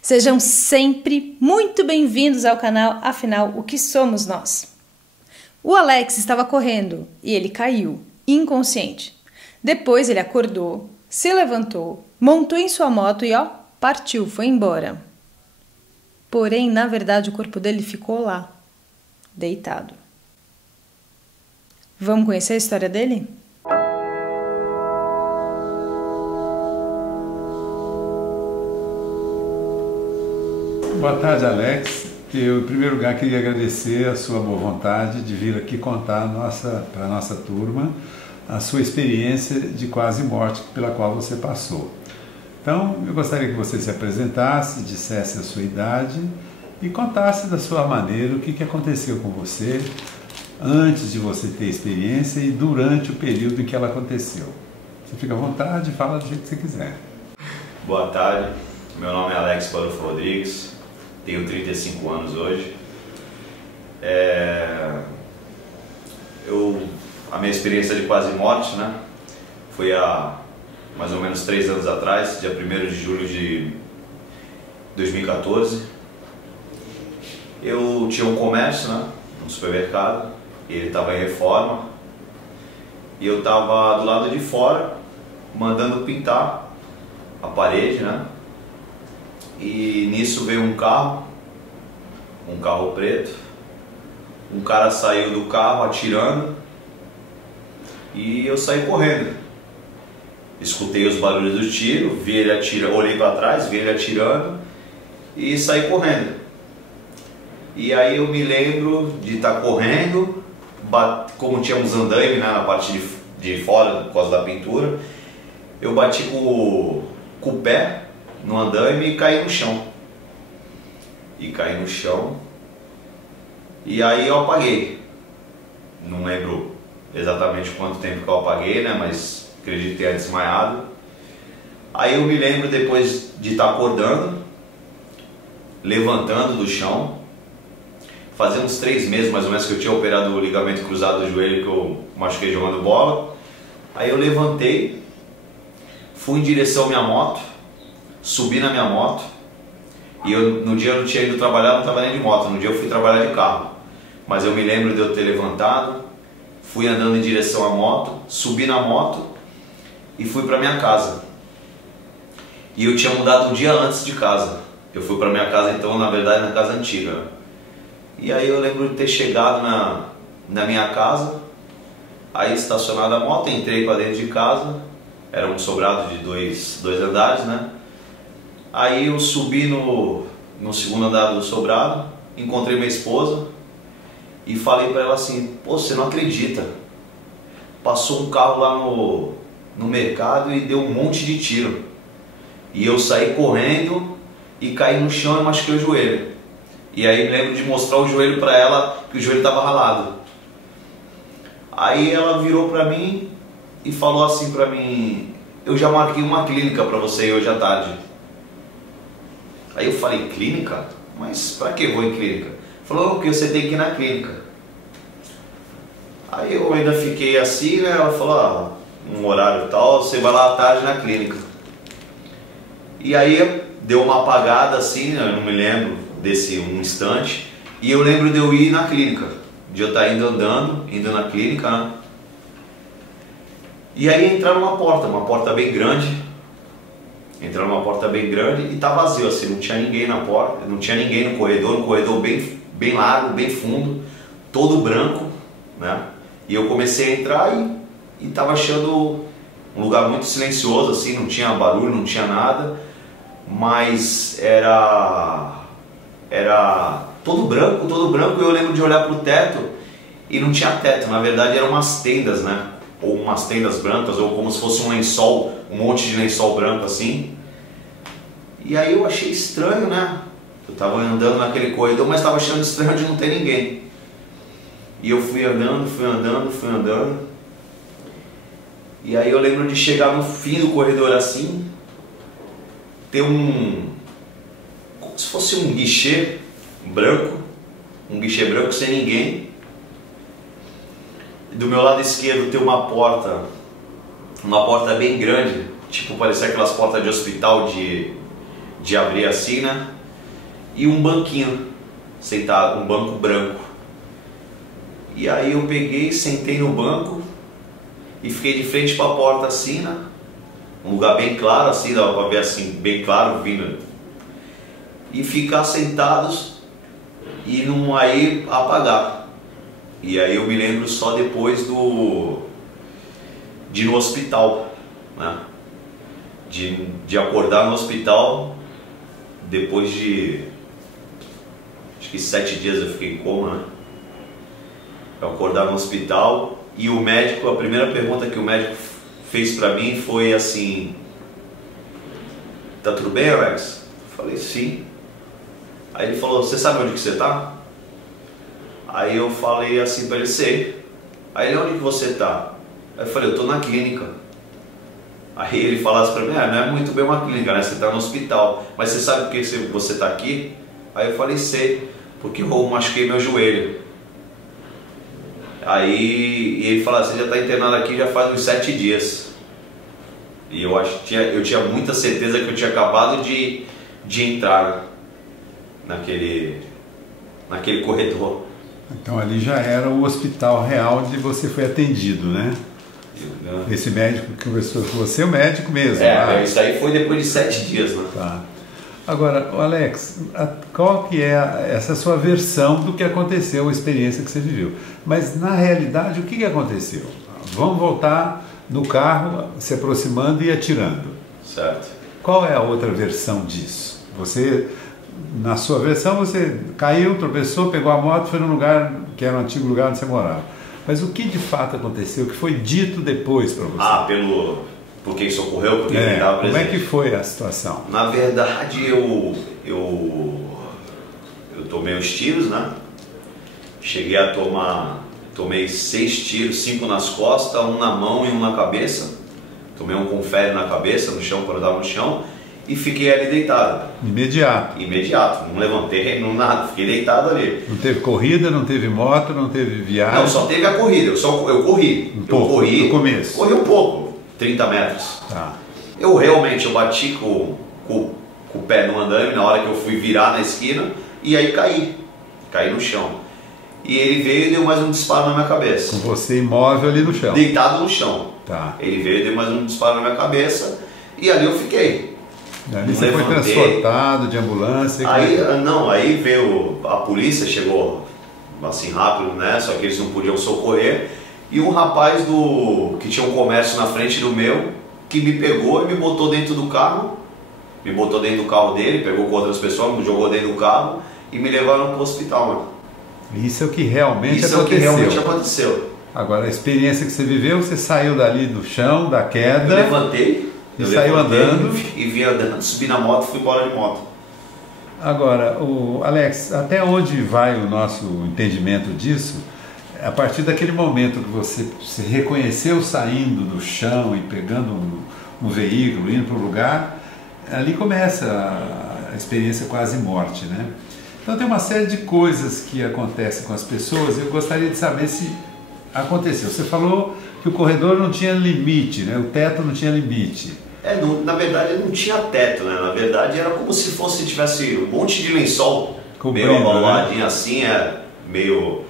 Sejam sempre muito bem-vindos ao canal, afinal, o que somos nós? O Alex estava correndo e ele caiu, inconsciente. Depois ele acordou, se levantou, montou em sua moto e partiu, foi embora. Porém, na verdade, o corpo dele ficou lá, deitado. Vamos conhecer a história dele? Boa tarde, Alex. Eu, em primeiro lugar, queria agradecer a sua boa vontade de vir aqui contar para a nossa turma a sua experiência de quase morte pela qual você passou. Então, eu gostaria que você se apresentasse, dissesse a sua idade e contasse da sua maneira o que aconteceu com você antes de você ter experiência e durante o período em que ela aconteceu. Você fica à vontade e fala do jeito que você quiser. Boa tarde, meu nome é Alex Barufo Rodrigues, tenho 35 anos hoje. A minha experiência de quase morte, foi há mais ou menos 3 anos atrás, dia 1º de julho de 2014. Eu tinha um comércio, um supermercado, e ele estava em reforma, e eu estava do lado de fora, mandando pintar a parede, e nisso veio um carro preto, um cara saiu do carro atirando, e eu saí correndo. Escutei os barulhos do tiro, vi ele atirando, olhei para trás, vi ele atirando e saí correndo. E aí eu me lembro de estar correndo, como tinha uns andaimes na parte de fora por causa da pintura, eu bati com o pé no andaime e caí no chão. E aí eu apaguei. Não lembro exatamente quanto tempo que eu apaguei, mas acredito ter desmaiado. Aí eu me lembro depois de estar acordando, levantando do chão. Fazia uns 3 meses mais ou menos que eu tinha operado o ligamento cruzado do joelho, que eu machuquei jogando bola. Aí eu levantei, fui em direção à minha moto, subi na minha moto. E no dia eu não tinha ido trabalhar, não estava nem de moto, no dia eu fui trabalhar de carro. Mas eu me lembro de eu ter levantado, fui andando em direção à moto, subi na moto e fui para minha casa. E eu tinha mudado um dia antes de casa. Eu fui para minha casa, então, na verdade, na casa antiga. E aí eu lembro de ter chegado na minha casa, aí estacionado a moto, entrei para dentro de casa, era um sobrado de dois andares, Aí eu subi no segundo andar do sobrado, encontrei minha esposa e falei para ela assim: pô, você não acredita, passou um carro lá no mercado e deu um monte de tiro. E eu saí correndo e caí no chão e machuquei o joelho. E aí me lembro de mostrar o joelho para ela, que o joelho estava ralado. Aí ela virou para mim e falou assim para mim: eu já marquei uma clínica para você hoje à tarde. Aí eu falei: clínica? Mas para que vou em clínica? Falou: porque você tem que ir na clínica. Aí eu ainda fiquei assim, ela falou: um horário tal, você vai lá à tarde na clínica. E aí deu uma apagada assim, eu não me lembro desse um instante, e eu lembro de eu ir na clínica, de eu estar indo na clínica, E aí entrar numa porta bem grande, e tá vazio assim, não tinha ninguém na porta, não tinha ninguém no corredor, um corredor bem largo, bem fundo, todo branco, E eu comecei a entrar e tava achando um lugar muito silencioso assim, não tinha barulho, não tinha nada, mas era todo branco, e eu lembro de olhar pro teto e não tinha teto, na verdade eram umas tendas, ou umas tendas brancas, ou como se fosse um lençol, um monte de lençol branco assim. E aí eu achei estranho, eu tava andando naquele corredor, mas estava achando estranho de não ter ninguém. E eu fui andando, e aí eu lembro de chegar no fim do corredor assim, ter como se fosse um guichê branco sem ninguém. Do meu lado esquerdo tem uma porta bem grande, tipo parecia aquelas portas de hospital de abrir assim, né? E um banquinho sentado, um banco branco. E aí eu peguei, sentei no banco e fiquei de frente para a porta assim, né? Um lugar bem claro assim, dava para ver assim, bem claro vindo. E ficar sentados e não aí apagar. E aí eu me lembro só depois de ir no hospital, né? De acordar no hospital depois de acho que 7 dias eu fiquei em coma, né? Eu acordar no hospital e o médico, a primeira pergunta que o médico fez pra mim foi assim: tá tudo bem, Alex? Eu falei, sim. Aí ele falou, você sabe onde que você tá? Aí eu falei assim pra ele, sei. Aí ele, onde que você tá? Aí eu falei, eu tô na clínica. Aí ele falasse pra mim, não é muito bem uma clínica, né? Você tá no hospital, mas você sabe por que você tá aqui? Aí eu falei, sei, porque eu machuquei meu joelho. Aí ele falou, você já está internado aqui já faz uns 7 dias. E eu tinha muita certeza que eu tinha acabado de entrar naquele corredor. Então ali já era o hospital real onde você foi atendido, né? Esse médico que conversou com você, o médico mesmo. Isso aí foi depois de 7 dias, né? Tá. Agora, Alex, qual que é essa sua versão do que aconteceu, a experiência que você viveu? Mas, na realidade, o que aconteceu? Vamos voltar no carro, se aproximando e atirando. Certo. Qual é a outra versão disso? Você, na sua versão, você caiu, tropeçou, pegou a moto, foi num lugar que era um antigo lugar onde você morava. Mas o que de fato aconteceu? O que foi dito depois para você? Por quem socorreu, por quem estava presente. Como é que foi a situação? Na verdade, eu tomei os tiros, né? Cheguei a tomei 6 tiros, 5 nas costas, 1 na mão e 1 na cabeça. Tomei um confere na cabeça, no chão, quando eu estava no chão, e fiquei ali deitado. Imediato, não levantei, não nada, fiquei deitado ali. Não teve corrida, não teve moto, não teve viagem? Não, só teve a corrida, eu corri. No começo? Corri um pouco. 30 metros. Tá. Eu bati com o pé no andame na hora que eu fui virar na esquina e aí caí no chão. E ele veio e deu mais um disparo na minha cabeça. Com você imóvel ali no chão? Deitado no chão. Tá. Ele veio e deu mais um disparo na minha cabeça e ali eu fiquei. Ali você foi transportado de ambulância? Aí veio a polícia, chegou assim rápido, né? Só que eles não podiam socorrer. E um rapaz que tinha um comércio na frente do meu, que me pegou e me botou dentro do carro, dele, pegou com outras pessoas, me jogou dentro do carro e me levaram para o hospital, mano. Isso é o que realmente aconteceu. Isso é o que realmente aconteceu. Agora, a experiência que você viveu, você saiu dali do chão, da queda... Eu levantei saiu andando. E vim andando, subi na moto e fui embora de moto. Agora, Alex, até onde vai o nosso entendimento disso? A partir daquele momento que você se reconheceu saindo do chão e pegando um veículo, indo para o lugar, ali começa a experiência quase morte, né? Então tem uma série de coisas que acontecem com as pessoas e eu gostaria de saber se aconteceu. Você falou que o corredor não tinha limite, né? O teto não tinha limite. Na verdade não tinha teto, né? Na verdade era como se tivesse um monte de lençol, meio abaladinho, né? Assim, meio...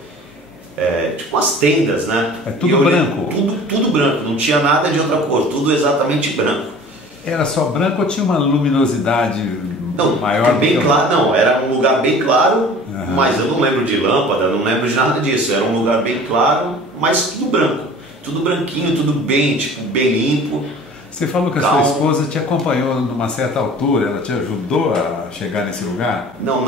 tipo umas tendas, né? É tudo branco? Tudo branco, não tinha nada de outra cor, tudo exatamente branco. Era só branco ou tinha uma luminosidade maior? Bem claro, não, era um lugar bem claro, mas eu não lembro de lâmpada, não lembro de nada disso. Era um lugar bem claro, mas tudo branco, tudo branquinho, tudo bem, bem limpo. Você falou que a sua esposa te acompanhou numa certa altura, ela te ajudou a chegar nesse lugar? Não,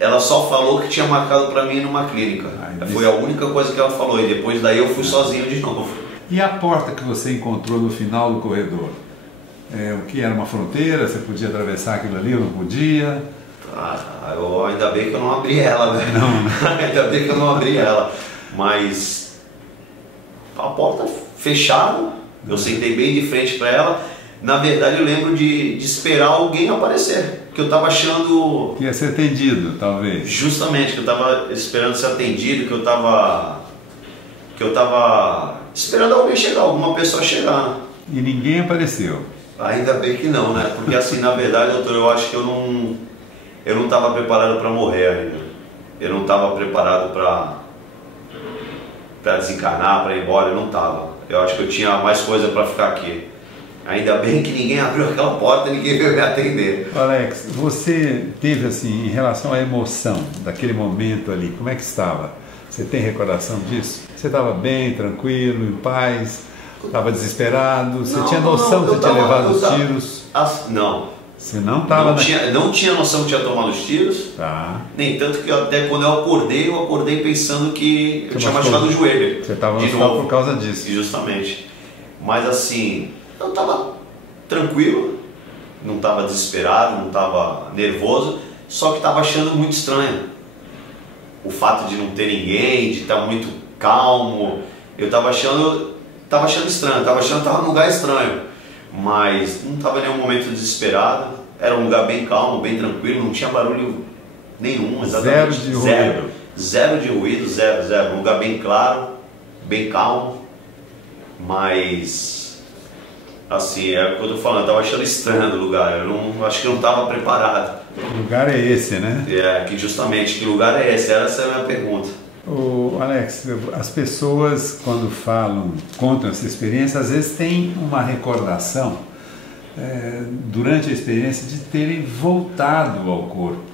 ela só falou que tinha marcado para mim numa clínica. Foi a única coisa que ela falou, e depois daí eu fui sozinho de novo. E a porta que você encontrou no final do corredor? O que era uma fronteira? Você podia atravessar aquilo ali ou não podia? Ainda bem que eu não abri ela, né? Não. Ainda bem que eu não abri ela. Mas a porta fechada. Eu sentei bem de frente para ela. Na verdade eu lembro de esperar alguém aparecer, que eu estava achando... Que ia ser atendido, talvez. Justamente, que eu estava esperando ser atendido, que eu estava esperando alguém chegar, alguma pessoa chegar. E ninguém apareceu? Ainda bem que não, né? Porque assim, na verdade, doutor, eu acho que eu não estava preparado para morrer ainda. Eu não estava preparado para desencarnar, para ir embora, eu não estava. Eu acho que eu tinha mais coisa para ficar aqui. Ainda bem que ninguém abriu aquela porta e ninguém veio me atender. Alex, você teve assim, em relação à emoção daquele momento ali, como é que estava? Você tem recordação disso? Você estava bem, tranquilo, em paz? Estava desesperado? Você tinha noção que você tinha levado os tiros? Não. Você não estava... Não tinha noção que tinha tomado os tiros. Tá. Nem tanto que até quando eu acordei pensando que eu tinha machucado o joelho. Você estava no hospital por causa disso. Justamente. Mas assim, eu estava tranquilo, não estava desesperado, não estava nervoso, só que estava achando muito estranho. O fato de não ter ninguém, de estar muito calmo, eu estava achando estranho, estava achando que estava num lugar estranho, mas não estava em nenhum momento desesperado, era um lugar bem calmo, bem tranquilo, não tinha barulho nenhum, exatamente. Zero de ruído. Zero de ruído, zero. Um lugar bem claro, bem calmo, mas assim, é o que eu estou falando, eu estava achando estranho o lugar, acho que eu não estava preparado. Que lugar é esse, né? Que justamente, que lugar é esse? Essa é a minha pergunta. Alex, as pessoas quando contam essa experiência, às vezes têm uma recordação durante a experiência de terem voltado ao corpo.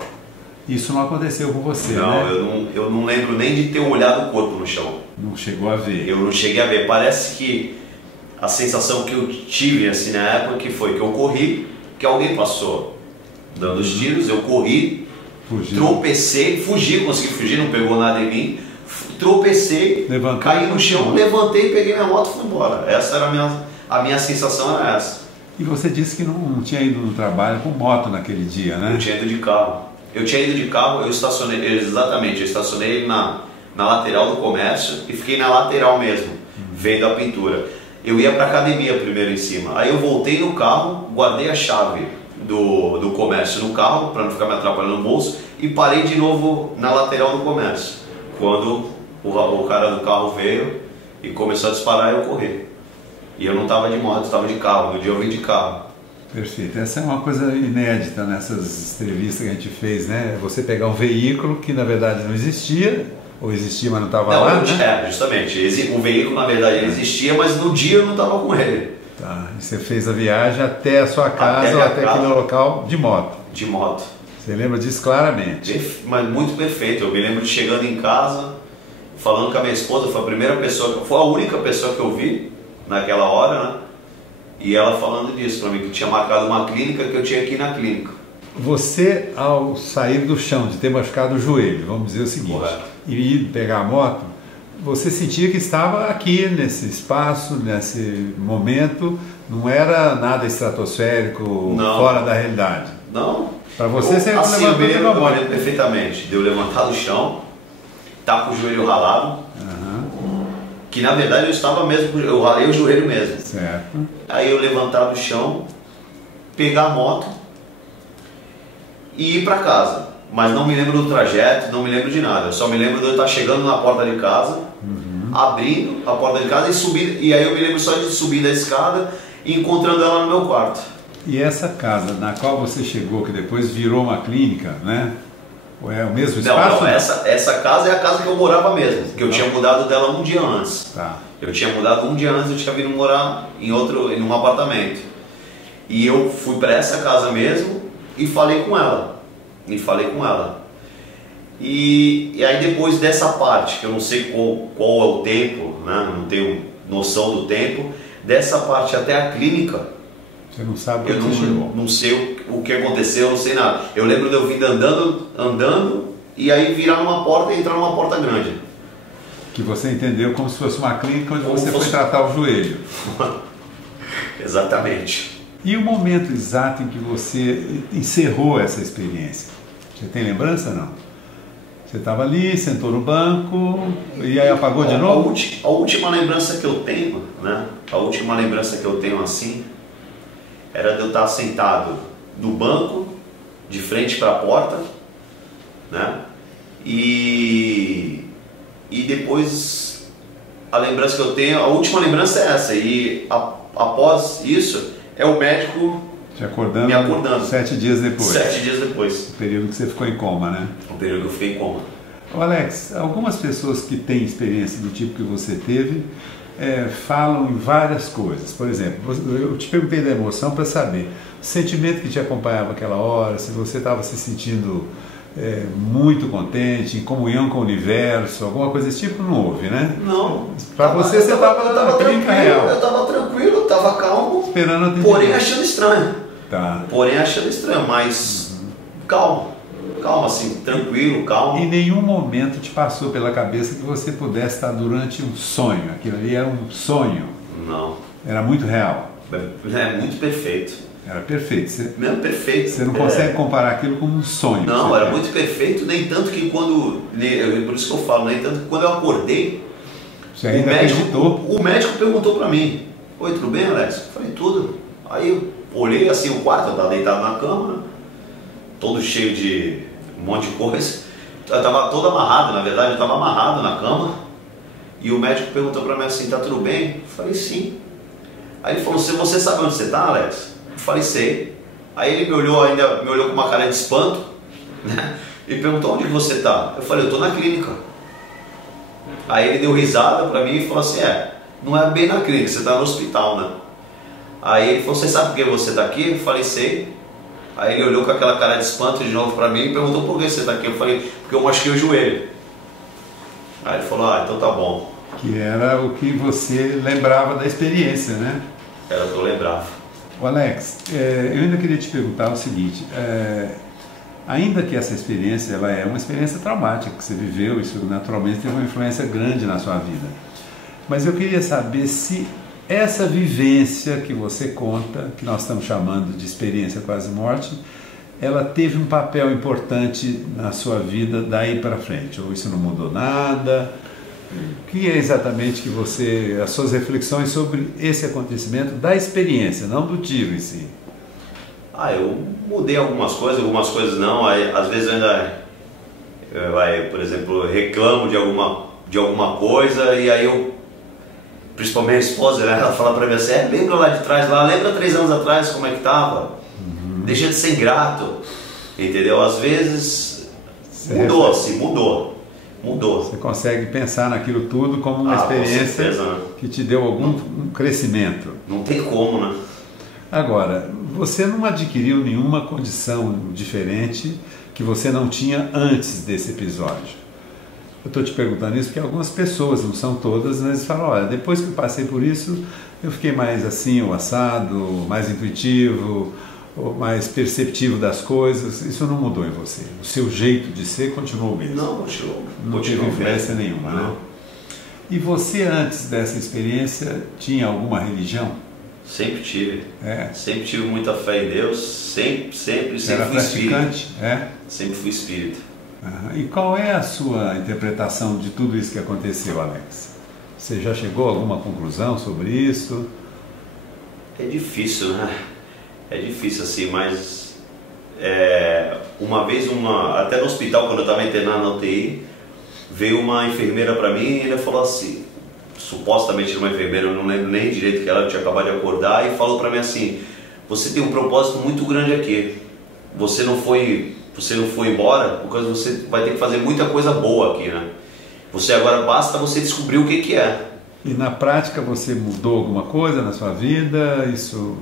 Isso não aconteceu com você, não, né? Eu não lembro nem de ter olhado o corpo no chão. Não chegou a ver? Eu não cheguei a ver. Parece que a sensação que eu tive assim, na época que foi que eu corri, que alguém passou dando os tiros, eu corri, tropecei, consegui fugir, não pegou nada em mim, tropecei, caí no chão, levantei, peguei minha moto e fui embora. Essa era a minha sensação, era essa. E você disse que não tinha ido no trabalho com moto naquele dia, né? Eu tinha ido de carro. Eu estacionei na lateral do comércio e fiquei na lateral mesmo, vendo a pintura. Eu ia para academia primeiro em cima, aí eu voltei no carro, guardei a chave do comércio no carro, para não ficar me atrapalhando no bolso, e parei de novo na lateral do comércio. Quando o cara do carro veio e começou a disparar, eu corri. E eu não estava de moto, estava de carro, no dia eu vim de carro. Perfeito, essa é uma coisa inédita nessas entrevistas que a gente fez, né? Você pegar um veículo que na verdade não existia, ou existia, mas não estava lá, né? Justamente, o veículo na verdade existia, mas no dia eu não estava com ele. Tá, e você fez a viagem até a sua casa, ou até aquele local de moto? De moto. Você lembra disso claramente? Mas muito perfeito, eu me lembro de chegando em casa, falando com a minha esposa, foi a única pessoa que eu vi naquela hora, né? E ela falando disso para mim, que tinha marcado uma clínica, que eu tinha que ir na clínica. Você, ao sair do chão, de ter machucado o joelho, vamos dizer o seguinte, e ir pegar a moto, você sentia que estava aqui, nesse espaço, nesse momento, não era nada estratosférico, fora da realidade? Não. Para você, você assim, eu me lembro perfeitamente de eu levantar do chão, tá com o joelho ralado, que na verdade eu ralei o joelho mesmo. Certo. Aí eu levantar do chão, pegar a moto e ir para casa. Mas não me lembro do trajeto, não me lembro de nada. Eu só me lembro de eu estar chegando na porta de casa, abrindo a porta de casa e subindo. E aí eu me lembro só de subir da escada e encontrando ela no meu quarto. E essa casa na qual você chegou, que depois virou uma clínica, né? Ou é o mesmo espaço? Não, essa casa é a casa que eu morava mesmo, que eu tinha mudado dela um dia antes. Tá. Eu tinha mudado um dia antes, eu tinha vindo morar em um apartamento. E eu fui para essa casa mesmo e falei com ela. E aí depois dessa parte, que eu não sei qual é o tempo, né? Não tenho noção do tempo, dessa parte até a clínica, você não sabe eu não sei o que aconteceu, eu não sei nada. Eu lembro de eu vir andando e aí virar numa porta e entrar numa porta grande. Que você entendeu como se fosse uma clínica onde você foi tratar o joelho. Exatamente. E o momento exato em que você encerrou essa experiência? Você tem lembrança, não? Você estava ali, sentou no banco e aí apagou de novo? A última lembrança que eu tenho, né? A última lembrança que eu tenho assim, era de eu estar sentado no banco, de frente para a porta, né? E depois a lembrança que eu tenho, a última lembrança é essa. E após isso, é o médico te acordando, me acordando. 7 dias depois. 7 dias depois. O período que você ficou em coma, né? O período que eu fiquei em coma. Ô Alex, algumas pessoas que têm experiência do tipo que você teve falam em várias coisas. Por exemplo, eu te perguntei da emoção para saber o sentimento que te acompanhava aquela hora, se você estava se sentindo muito contente, em comunhão com o universo, alguma coisa desse tipo, não houve, né? Não. Para você estava na clínica real. Eu estava tranquilo, eu estava calmo, esperando atendimento. porém achando estranho. Tá. Porém achando estranho, mas calmo. Calma, assim, tranquilo, calmo. Em nenhum momento te passou pela cabeça que você pudesse estar durante um sonho. Aquilo ali era um sonho. Não. Era muito real. É muito perfeito. Era perfeito. Mesmo perfeito. Você não consegue comparar aquilo com um sonho. Não, era muito perfeito, nem tanto que quando... Por isso que eu falo, nem tanto que quando eu acordei, você ainda acreditou? O médico perguntou pra mim: oi, tudo bem, Alex? Eu falei, tudo. Aí eu olhei assim o quarto, eu estava deitado na cama, todo cheio de um monte de coisa. Eu estava todo amarrado, na verdade, eu estava amarrado na cama. E o médico perguntou para mim assim, tá tudo bem? Eu falei, sim. Aí ele falou, você sabe onde você está, Alex? Eu falei, sei. Aí ele me olhou com uma cara de espanto, né? E perguntou, onde você está? Eu falei, eu estou na clínica. Aí ele deu risada para mim e falou assim, não é bem na clínica, você está no hospital, né? Aí ele falou, você sabe por que você está aqui? Eu falei, sei. Aí ele olhou com aquela cara de espanto de novo para mim e perguntou, por que você está aqui? Eu falei, porque eu machuquei o joelho. Aí ele falou, então tá bom. Que era o que você lembrava da experiência, né? Era o que eu lembrava. O Alex, eu ainda queria te perguntar o seguinte, ainda que essa experiência ela é uma experiência traumática que você viveu, isso naturalmente teve uma influência grande na sua vida, mas eu queria saber se essa vivência que você conta, que nós estamos chamando de experiência quase morte, ela teve um papel importante na sua vida daí para frente, ou isso não mudou nada? O que é exatamente que as suas reflexões sobre esse acontecimento da experiência, não do tiro em si? Eu mudei algumas coisas não. Aí, às vezes eu ainda, por exemplo, reclamo de alguma coisa e aí eu, principalmente a esposa, né, ela fala pra mim assim, lembra lá de trás, lembra 3 anos atrás como é que tava? Deixa de ser ingrato, entendeu? Às vezes mudou, assim, mudou. Você consegue pensar naquilo tudo como uma experiência certeza, né? Que te deu algum crescimento. Não tem como, né? Agora, você não adquiriu nenhuma condição diferente que você não tinha antes desse episódio. Eu estou te perguntando isso porque algumas pessoas, não são todas, mas falam, olha, depois que eu passei por isso, eu fiquei mais assim, ou assado, mais intuitivo, ou mais perceptivo das coisas. Isso não mudou em você. O seu jeito de ser continuou o mesmo. Não, continuou. Não teve influência nenhuma, não. Né? E você, antes dessa experiência, tinha alguma religião? Sempre tive. É. Sempre tive muita fé em Deus. Sempre Era fui praticante? espírita. Sempre fui espírita. E qual é a sua interpretação de tudo isso que aconteceu, Alex? Você já chegou a alguma conclusão sobre isso? É difícil, né? É difícil assim, mas uma vez, até no hospital, quando eu estava internado na UTI, veio uma enfermeira para mim e ela falou assim, supostamente era uma enfermeira, eu não lembro nem direito que ela tinha acabado de acordar, e falou para mim assim, você tem um propósito muito grande aqui, você não foi embora, porque você vai ter que fazer muita coisa boa aqui, né? Agora basta você descobrir o que é. E na prática você mudou alguma coisa na sua vida? Isso...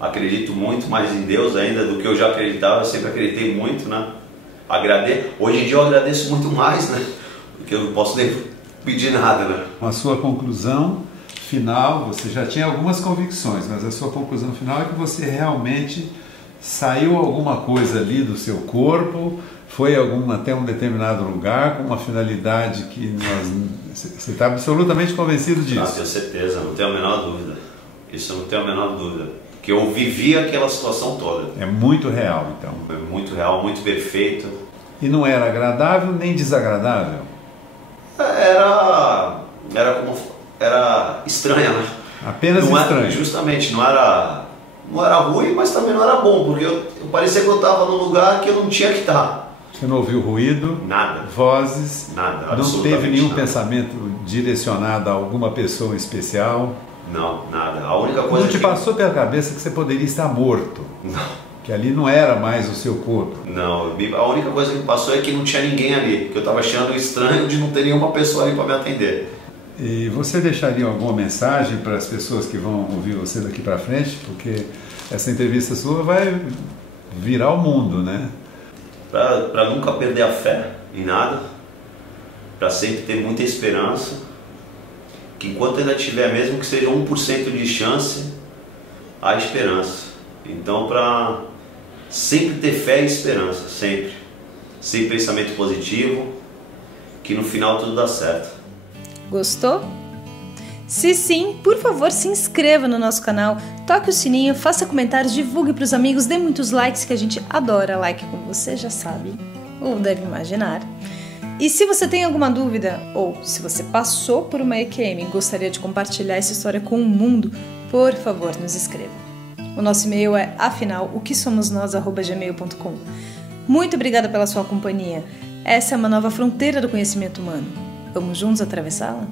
Acredito muito mais em Deus ainda do que eu já acreditava, eu sempre acreditei muito, né? Hoje em dia eu agradeço muito mais, né? Porque eu não posso nem pedir nada, né? A sua conclusão final, você já tinha algumas convicções, mas a sua conclusão final é que você realmente saiu alguma coisa ali do seu corpo, foi até um determinado lugar com uma finalidade que você está absolutamente convencido disso? Tenho certeza, não tenho a menor dúvida. Isso eu não tenho a menor dúvida. Que eu vivi aquela situação toda. É muito real, então. É muito real, muito perfeito. E não era agradável nem desagradável? Era estranha, né? Apenas estranho. Justamente, não era ruim, mas também não era bom, porque eu parecia que eu estava num lugar que eu não tinha que estar. Você não ouviu ruído? Nada. Vozes? Nada, não teve nenhum nada. pensamento direcionado a alguma pessoa especial? Não, nada. A única coisa Não te passou pela cabeça que você poderia estar morto? Não. Que ali não era mais o seu corpo? Não, a única coisa que me passou é que não tinha ninguém ali, que eu estava achando estranho de não ter nenhuma pessoa ali para me atender. E você deixaria alguma mensagem para as pessoas que vão ouvir você daqui para frente? Porque essa entrevista sua vai virar o mundo, né? Para nunca perder a fé em nada, para sempre ter muita esperança, que enquanto ainda tiver, mesmo que seja 1% de chance, há esperança. Então, para sempre ter fé e esperança, sempre. Sem pensamento positivo, que no final tudo dá certo. Gostou? Se sim, por favor, se inscreva no nosso canal, toque o sininho, faça comentários, divulgue para os amigos, dê muitos likes, que a gente adora like, como você já sabe, ou deve imaginar. E se você tem alguma dúvida, ou se você passou por uma EQM e gostaria de compartilhar essa história com o mundo, por favor, nos escreva. O nosso e-mail é afinal-o-que-somos-nós@gmail.com. Muito obrigada pela sua companhia. Essa é uma nova fronteira do conhecimento humano. Vamos juntos atravessá-la?